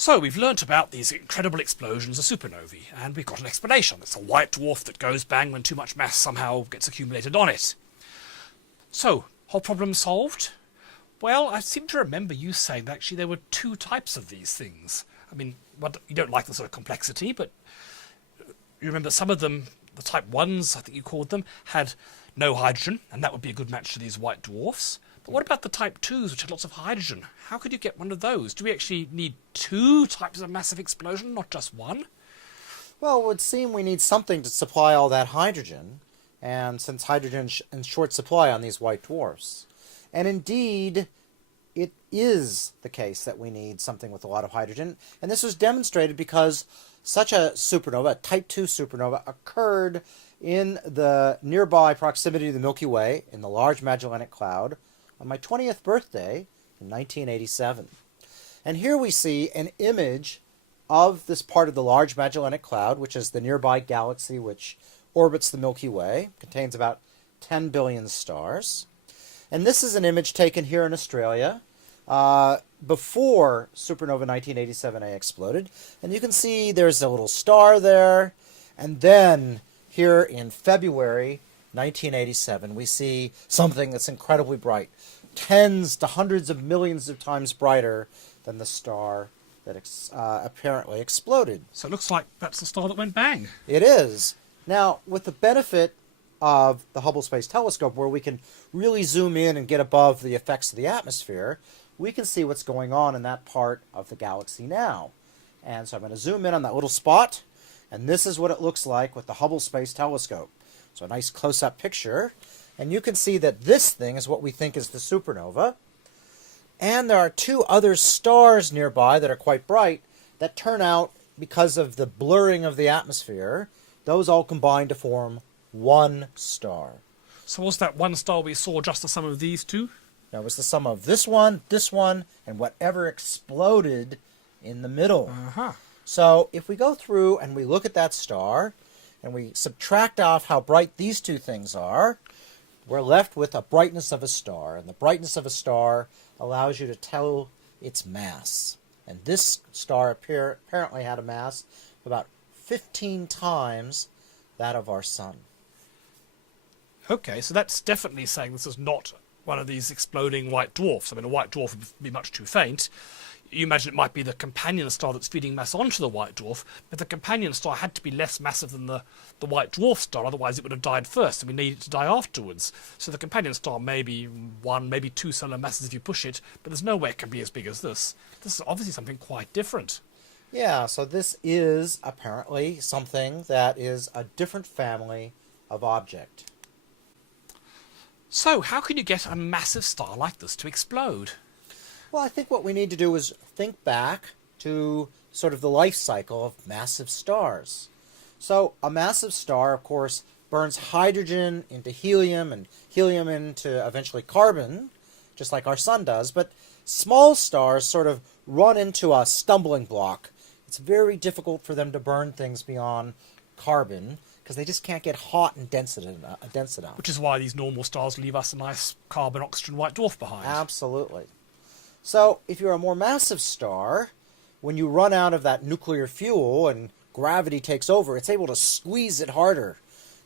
So we've learnt about these incredible explosions of supernovae, and we've got an explanation. It's a white dwarf that goes bang when too much mass somehow gets accumulated on it. So, whole problem solved? Well, I seem to remember you saying that actually there were two types of these things. I mean, you don't like the sort of complexity, but you remember some of them, the type 1s, I think you called them, had no hydrogen, and that would be a good match to these white dwarfs. But what about the type 2s, which had lots of hydrogen? How could you get one of those? Do we actually need two types of massive explosion, not just one? Well, it would seem we need something to supply all that hydrogen, and since hydrogen is in short supply on these white dwarfs. And indeed, it is the case that we need something with a lot of hydrogen, and this was demonstrated because such a supernova, a Type 2 supernova, occurred in the nearby proximity of the Milky Way in the Large Magellanic Cloud on my 20th birthday in 1987. And here we see an image of this part of the Large Magellanic Cloud, which is the nearby galaxy which orbits the Milky Way, contains about 10 billion stars. And this is an image taken here in Australia before supernova 1987A exploded. And you can see there's a little star there. And then here in February 1987, we see something that's incredibly bright, tens to hundreds of millions of times brighter than the star that apparently exploded. So it looks like that's the star that went bang. It is. Now, with the benefit of the Hubble Space Telescope, where we can really zoom in and get above the effects of the atmosphere, we can see what's going on in that part of the galaxy now. And so I'm going to zoom in on that little spot, and this is what it looks like with the Hubble Space Telescope. So a nice close-up picture, and you can see that this thing is what we think is the supernova. And there are two other stars nearby that are quite bright that turn out, because of the blurring of the atmosphere, those all combine to form one star. So was that one star we saw just the sum of these two? That was the sum of this one, and whatever exploded in the middle. Uh-huh. So if we go through and we look at that star, and we subtract off how bright these two things are, we're left with a brightness of a star. And the brightness of a star allows you to tell its mass. And this star apparently had a mass of about 15 times that of our sun. Okay, so that's definitely saying this is not one of these exploding white dwarfs. I mean, a white dwarf would be much too faint. You imagine it might be the companion star that's feeding mass onto the white dwarf, but the companion star had to be less massive than the white dwarf star, otherwise it would have died first, and we need it to die afterwards. So the companion star may be one, maybe two solar masses if you push it, but there's no way it can be as big as this. This is obviously something quite different. Yeah, so this is apparently something that is a different family of object. So how can you get a massive star like this to explode? Well, I think what we need to do is think back to sort of the life cycle of massive stars. So a massive star, of course, burns hydrogen into helium and helium into eventually carbon, just like our sun does. But small stars sort of run into a stumbling block. It's very difficult for them to burn things beyond carbon because they just can't get hot and dense enough. Which is why these normal stars leave us a nice carbon-oxygen white dwarf behind. Absolutely. So if you're a more massive star, when you run out of that nuclear fuel and gravity takes over, it's able to squeeze it harder.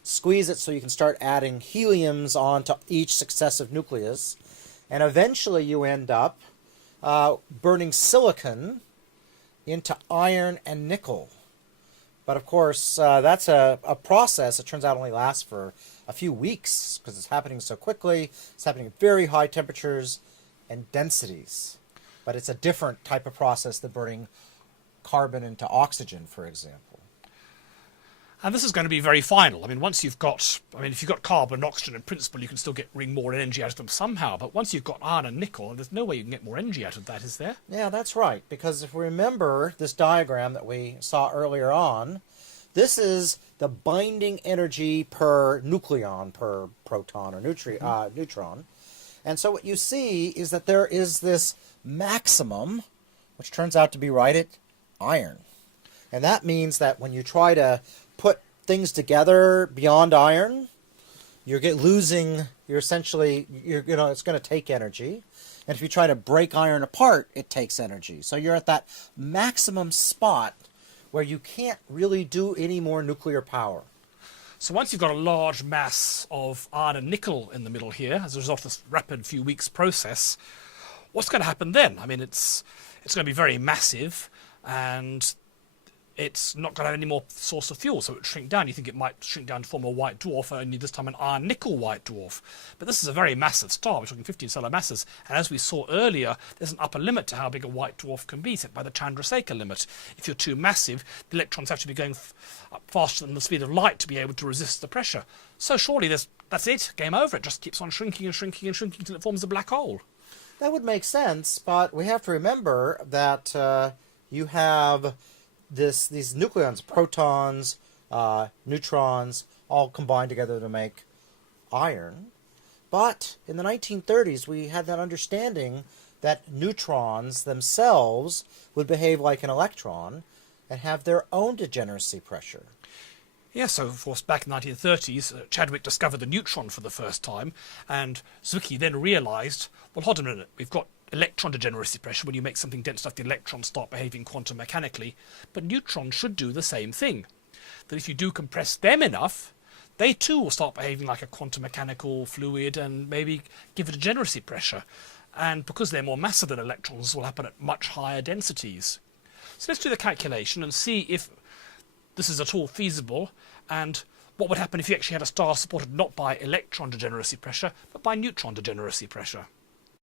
Squeeze it so you can start adding heliums onto each successive nucleus. And eventually you end up burning silicon into iron and nickel. But of course, that's a process that turns out only lasts for a few weeks because it's happening so quickly. It's happening at very high temperatures and densities. But it's a different type of process than burning carbon into oxygen, for example. And this is going to be very final. I mean, if you've got carbon and oxygen, in principle, you can still wring more energy out of them somehow. But once you've got iron and nickel, there's no way you can get more energy out of that, is there? Yeah, that's right. Because if we remember this diagram that we saw earlier on, this is the binding energy per nucleon, per proton or neutron. And so what you see is that there is this maximum, which turns out to be right at iron. And that means that when you try to put things together beyond iron, you're it's going to take energy. And if you try to break iron apart, it takes energy. So you're at that maximum spot where you can't really do any more nuclear power. So once you've got a large mass of iron and nickel in the middle here, as a result of this rapid few weeks process, what's going to happen then? I mean, it's going to be very massive, and it's not going to have any more source of fuel, so it would shrink down. You think it might shrink down to form a white dwarf, only this time an iron-nickel white dwarf. But this is a very massive star. We're talking 15 solar masses. And as we saw earlier, there's an upper limit to how big a white dwarf can be, set by the Chandrasekhar limit. If you're too massive, the electrons have to be going up faster than the speed of light to be able to resist the pressure. So surely that's it. Game over. It just keeps on shrinking and shrinking and shrinking until it forms a black hole. That would make sense, but we have to remember that you have these nucleons, protons, neutrons, all combined together to make iron. But in the 1930s, we had that understanding that neutrons themselves would behave like an electron and have their own degeneracy pressure. Yeah, so of course back in the 1930s, Chadwick discovered the neutron for the first time, and Zwicky then realised, well, hold on a minute, we've got electron degeneracy pressure. When you make something dense enough, the electrons start behaving quantum mechanically, but neutrons should do the same thing. That if you do compress them enough, they too will start behaving like a quantum mechanical fluid and maybe give it a degeneracy pressure. And because they're more massive than electrons, this will happen at much higher densities. So let's do the calculation and see if this is at all feasible, and what would happen if you actually had a star supported not by electron degeneracy pressure, but by neutron degeneracy pressure.